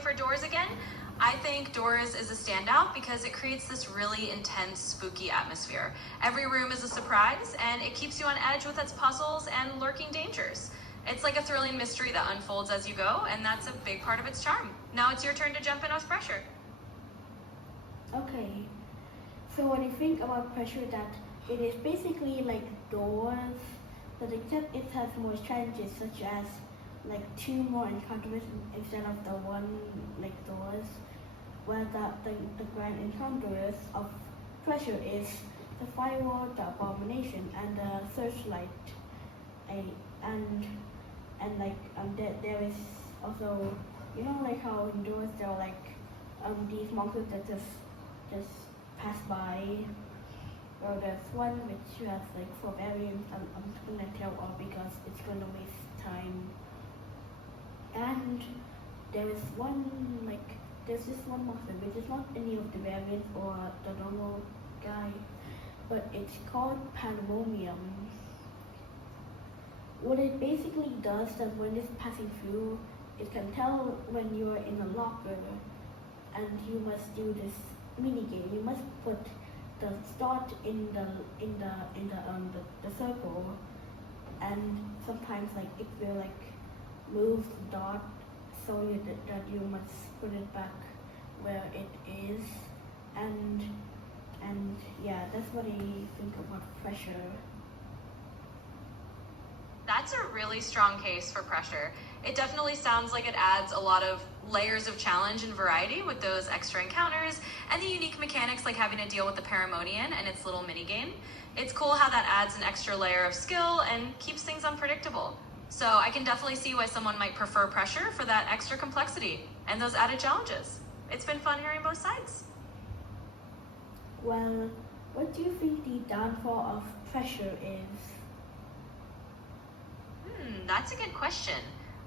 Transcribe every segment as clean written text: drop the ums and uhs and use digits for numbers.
for doors again, I think doors is a standout because it creates this really intense, spooky atmosphere. Every room is a surprise, and it keeps you on edge with its puzzles and lurking dangers. It's like a thrilling mystery that unfolds as you go, and that's a big part of its charm. Now it's your turn to jump in with pressure. Okay, so when you think about pressure, that it is basically like doors, but except it has more challenges, such as like 2 more encounters instead of the 1 like doors, where the grand encounters of pressure is the firewall, the abomination, and the searchlight. There is also, like how indoors there are like these monsters that just pass by. Well, there's one which has like 4 variants. I'm just gonna tell all because it's gonna waste time. And there's this one monster which is not any of the variants or the normal guy, but it's called Pandemonium. What it basically does that when it's passing through, it can tell when you're in a locker, and you must do this mini game. You must put the start in the circle, and sometimes like it will like move the dot so that you must put it back where it is, and yeah, that's what I think about pressure. That's a really strong case for pressure. It definitely sounds like it adds a lot of layers of challenge and variety with those extra encounters and the unique mechanics like having to deal with the Paramonian and its little minigame. It's cool how that adds an extra layer of skill and keeps things unpredictable. So I can definitely see why someone might prefer pressure for that extra complexity and those added challenges. It's been fun hearing both sides. Well, what do you think the downfall of pressure is? That's a good question.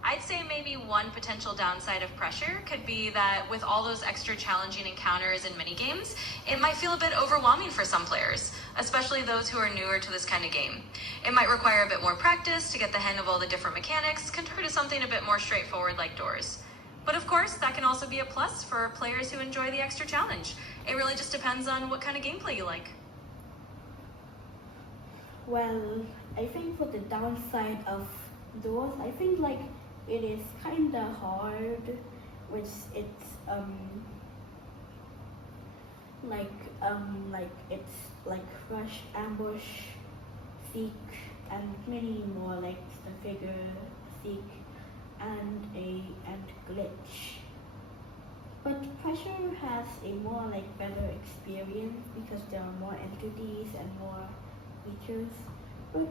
I'd say maybe one potential downside of pressure could be that with all those extra challenging encounters and mini games, it might feel a bit overwhelming for some players, especially those who are newer to this kind of game. It might require a bit more practice to get the hang of all the different mechanics compared to something a bit more straightforward like doors. But of course, that can also be a plus for players who enjoy the extra challenge. It really just depends on what kind of gameplay you like. Well, I think for the downside of doors, I think like it is kinda hard, which it's it's like rush, ambush, seek, and many more like the figure, seek, and glitch. But pressure has a more like better experience because there are more entities and more features. But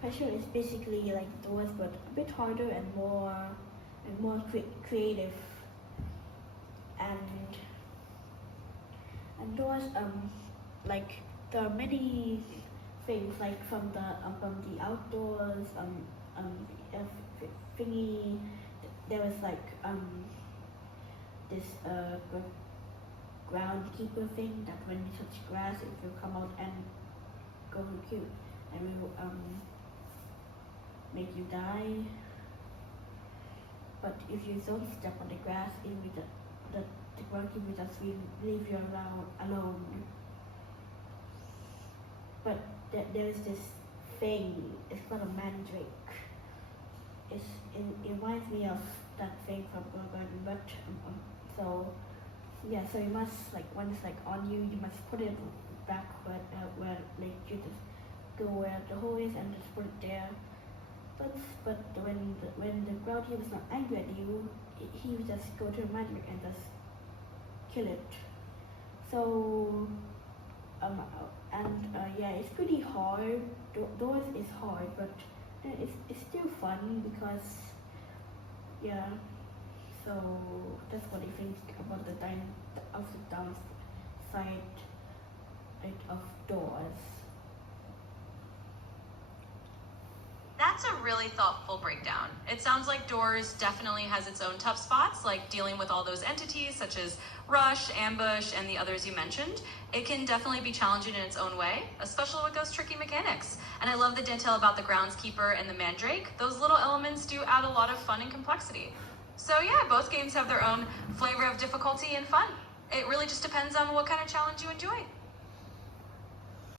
pressure is basically like doors, but a bit harder and more creative. And doors, like there are many things like from the outdoors, thingy. There was like this groundkeeper thing that when you touch grass, it will come out and go to you and will make you die. But if you don't step on the grass, it will the groundkeeper just will leave you alone. But there is this thing. It's called a mandrake. It reminds me of that thing from Garden, but so you must like when it's like on you, you must put it back where like you just go where the hole is and just put it there. But when the groundkeeper is not angry at you, he will just go to the magic and just kill it. So it's pretty hard. Doors is hard, but it's still fun because so that's what I think about the downside of doors. That's a really thoughtful breakdown. It sounds like doors definitely has its own tough spots, like dealing with all those entities such as rush, ambush, and the others you mentioned. It can definitely be challenging in its own way, especially with those tricky mechanics. And I love the detail about the groundskeeper and the mandrake. Those little elements do add a lot of fun and complexity. So yeah, both games have their own flavor of difficulty and fun. It really just depends on what kind of challenge you enjoy.